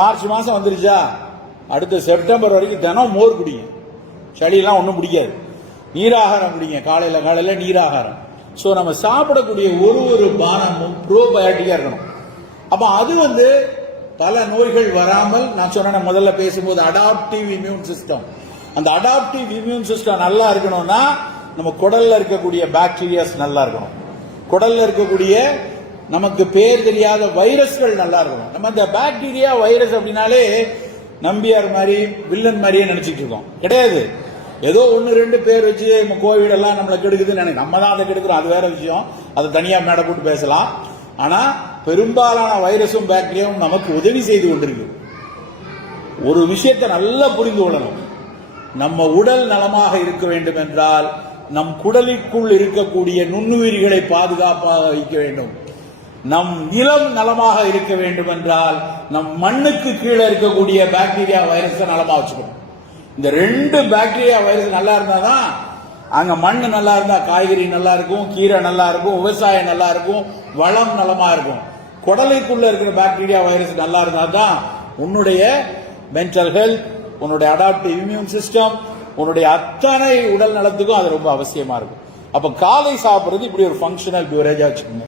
March மாசம் வந்துருச்சா, அடுத்த செப்டம்பர் வரைக்கும் தினம் மோர் குடிங்க. சளியெல்லாம் ஒன்றும் பிடிக்காது. நீராகாரம் குடிங்க, காலையில நீராகாரம். ஸோ நம்ம சாப்பிடக்கூடிய ஒரு பானமும் ப்ரோபயோட்டிக்கா இருக்கணும். அப்ப அது பல நோய்கள் வராமல், நான் சொன்ன முதல்ல பேசும்போது அடாப்டிவ் இம்யூன் சிஸ்டம், அந்த அடாப்டிவ் இம்யூன் சிஸ்டம் நல்லா இருக்கணும்னா நம்ம குடல்ல இருக்கக்கூடிய பாக்டீரியாஸ் நல்லா இருக்கணும். குடல்ல இருக்கக்கூடிய நமக்கு பேர் தெரியாத வைரஸ்கள் நல்லா இருக்கணும். நம்ம இந்த பாக்டீரியா வைரஸ் அப்படின்னாலே நம்பியார் மாதிரி வில்லன் மாதிரியே நினைச்சிட்டு இருக்கோம். கிடையாது. ஏதோ 1-2 பேர் வச்சு கோவிட் எல்லாம் நம்மளை கெடுக்குதுன்னு நினைக்கிறோம். நம்ம தான் அதை கெடுக்கிறோம், அது வேற விஷயம். அதை தனியா மேடை போட்டு பேசலாம். ஆனா பெரும்பாலான வைரஸும் பாக்டீரியாவும் நமக்கு உதவி செய்து கொண்டிருக்கு. ஒரு விஷயத்தை நல்லா புரிந்து கொள்ளணும். நம்ம உடல் நலமாக இருக்க வேண்டும் என்றால் நம் குடலுக்குள் இருக்கக்கூடிய நுண்ணுயிரிகளை பாதுகாப்பாக வைக்க வேண்டும். நம் நிலம் நலமாக இருக்க வேண்டும் என்றால் நம் மண்ணுக்கு கீழே இருக்கக்கூடிய பாக்டீரியா வைரஸ் நலமா வச்சுக்கணும். இந்த 2 பாக்டீரியா வைரஸ் நல்லா இருந்தாதான் அங்க மண் நல்லா இருந்தா காய்கறி நல்லா இருக்கும், கீரை நல்லா இருக்கும், விவசாயம் நல்லா இருக்கும், வளம் நலமா இருக்கும். குடலுக்குள்ள இருக்கிற பாக்டீரியா வைரஸ் நல்லா இருந்தா தான் உன்னுடைய மென்டல் ஹெல்த், உன்னுடைய அடாப்டிவ் இம்யூன் சிஸ்டம், உன்னுடைய அத்தனை உடல் நலத்துக்கும் அது ரொம்ப அவசியமா இருக்கும். அப்ப காலை சாப்பிடுறது இப்படி ஒரு ஃபங்க்ஷனல் பியூரேஜா வச்சுக்கோங்க.